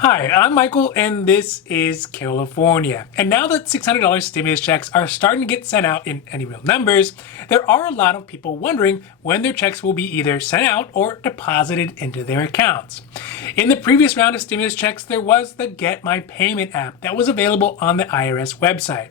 Hi, I'm Michael and this is Carelifornia. And now that $600 stimulus checks are starting to get sent out in any real numbers, there are a lot of people wondering when their checks will be either sent out or deposited into their accounts. In the previous round of stimulus checks, there was the Get My Payment app that was available on the IRS website.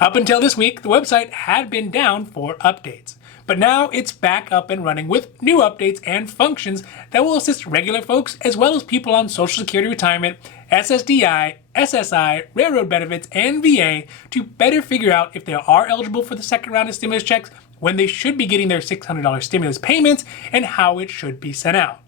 Up until this week, the website had been down for updates. But now it's back up and running with new updates and functions that will assist regular folks as well as people on Social Security retirement, SSDI, SSI, railroad benefits, and VA to better figure out if they are eligible for the second round of stimulus checks, when they should be getting their $600 stimulus payments, and how it should be sent out.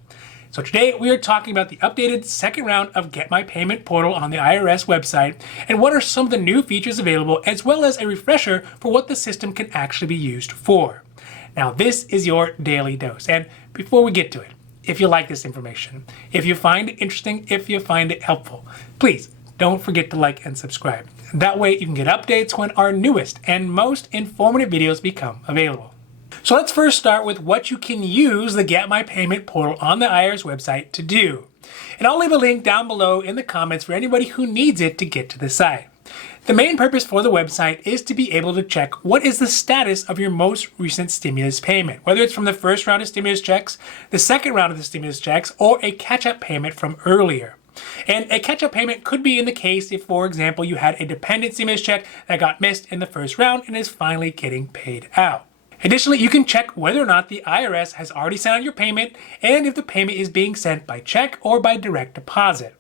So today we are talking about the updated second round of Get My Payment portal on the IRS website and what are some of the new features available, as well as a refresher for what the system can actually be used for. Now, this is your daily dose. And before we get to it, if you like this information, if you find it interesting, if you find it helpful, please don't forget to like and subscribe. That way you can get updates when our newest and most informative videos become available. So let's first start with what you can use the Get My Payment portal on the IRS website to do. And I'll leave a link down below in the comments for anybody who needs it to get to the site. The main purpose for the website is to be able to check what is the status of your most recent stimulus payment, whether it's from the first round of stimulus checks, the second round of the stimulus checks, or a catch-up payment from earlier. And a catch-up payment could be in the case if, for example, you had a dependent stimulus check that got missed in the first round and is finally getting paid out. Additionally, you can check whether or not the IRS has already sent out your payment and if the payment is being sent by check or by direct deposit.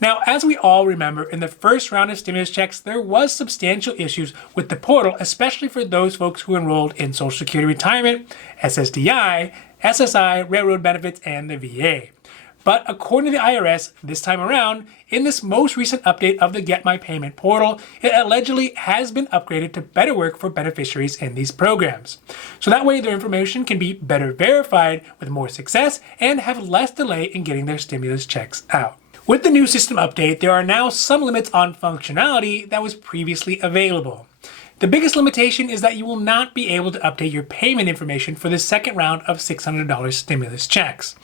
Now, as we all remember, in the first round of stimulus checks, there was substantial issues with the portal, especially for those folks who enrolled in Social Security retirement, SSDI, SSI, railroad benefits, and the VA. But according to the IRS, this time around, in this most recent update of the Get My Payment portal, it allegedly has been upgraded to better work for beneficiaries in these programs. So that way their information can be better verified with more success and have less delay in getting their stimulus checks out. With the new system update, there are now some limits on functionality that was previously available. The biggest limitation is that you will not be able to update your payment information for the second round of $600 stimulus checks.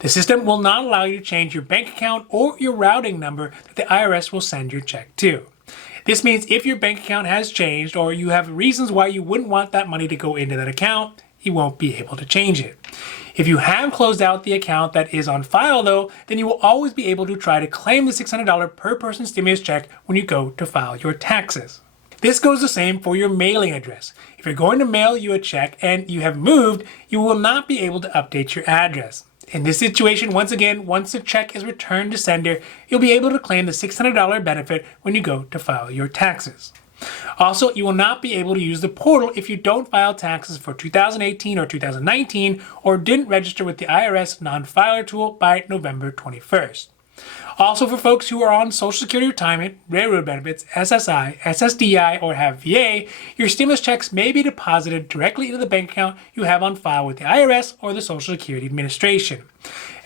The system will not allow you to change your bank account or your routing number that the IRS will send your check to. This means if your bank account has changed or you have reasons why you wouldn't want that money to go into that account, you won't be able to change it. If you have closed out the account that is on file though, then you will always be able to try to claim the $600 per person stimulus check when you go to file your taxes. This goes the same for your mailing address. If you're going to mail you a check and you have moved, you will not be able to update your address. In this situation, once again, once the check is returned to sender, you'll be able to claim the $600 benefit when you go to file your taxes. Also, you will not be able to use the portal if you don't file taxes for 2018 or 2019 or didn't register with the IRS non-filer tool by November 21st. Also, for folks who are on Social Security retirement, railroad benefits, SSI, SSDI, or have VA, your stimulus checks may be deposited directly into the bank account you have on file with the IRS or the Social Security Administration.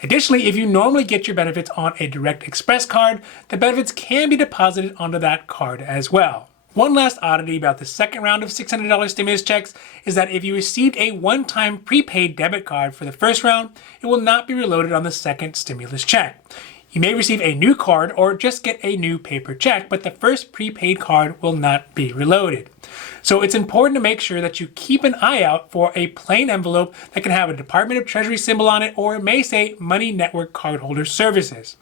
Additionally, if you normally get your benefits on a Direct Express card, the benefits can be deposited onto that card as well. One last oddity about the second round of $600 stimulus checks is that if you received a one-time prepaid debit card for the first round, it will not be reloaded on the second stimulus check. You may receive a new card or just get a new paper check, but the first prepaid card will not be reloaded. So it's important to make sure that you keep an eye out for a plain envelope that can have a Department of Treasury symbol on it, or it may say Money Network Cardholder Services.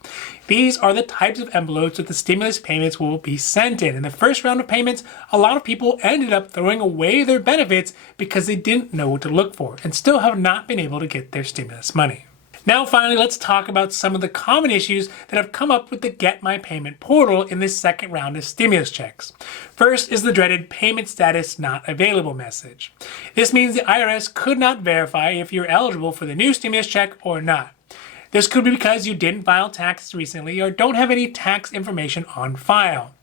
These are the types of envelopes that the stimulus payments will be sent in. In the first round of payments, a lot of people ended up throwing away their benefits because they didn't know what to look for and still have not been able to get their stimulus money. Now finally, let's talk about some of the common issues that have come up with the Get My Payment portal in this second round of stimulus checks. First is the dreaded payment status not available message. This means the IRS could not verify if you're eligible for the new stimulus check or not. This could be because you didn't file taxes recently or don't have any tax information on file.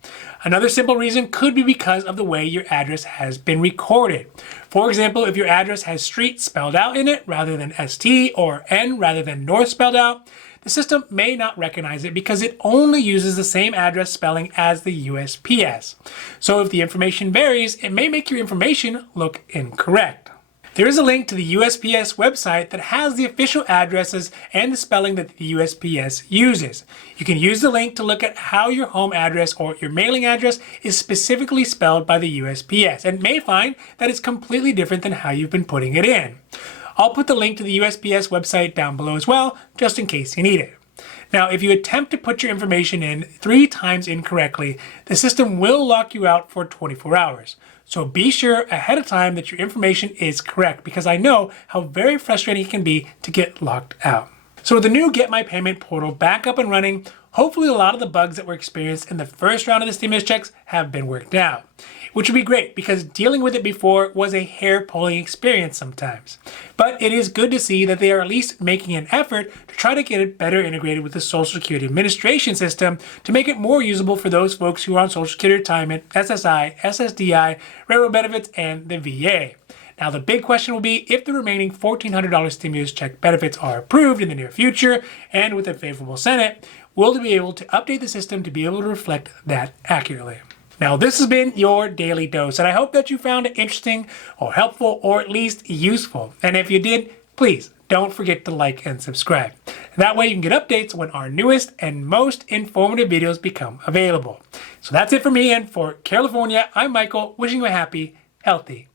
Another simple reason could be because of the way your address has been recorded. For example, if your address has street spelled out in it rather than ST or N rather than north spelled out, the system may not recognize it because it only uses the same address spelling as the USPS. So if the information varies, it may make your information look incorrect. There is a link to the USPS website that has the official addresses and the spelling that the USPS uses. You can use the link to look at how your home address or your mailing address is specifically spelled by the USPS, and may find that it's completely different than how you've been putting it in. I'll put the link to the USPS website down below as well, just in case you need it. Now, if you attempt to put your information in 3 times incorrectly, the system will lock you out for 24 hours. So be sure ahead of time that your information is correct, because I know how very frustrating it can be to get locked out. So with the new Get My Payment portal back up and running, hopefully a lot of the bugs that were experienced in the first round of the stimulus checks have been worked out, which would be great because dealing with it before was a hair-pulling experience sometimes. But it is good to see that they are at least making an effort to try to get it better integrated with the Social Security Administration system to make it more usable for those folks who are on Social Security retirement, SSI, SSDI, railroad benefits, and the VA. Now, the big question will be if the remaining $1,400 stimulus check benefits are approved in the near future and with a favorable Senate, will they be able to update the system to be able to reflect that accurately? Now, this has been your Daily Dose, and I hope that you found it interesting or helpful or at least useful. And if you did, please don't forget to like and subscribe. That way you can get updates when our newest and most informative videos become available. So that's it for me, and for Carelifornia, I'm Michael, wishing you a happy, healthy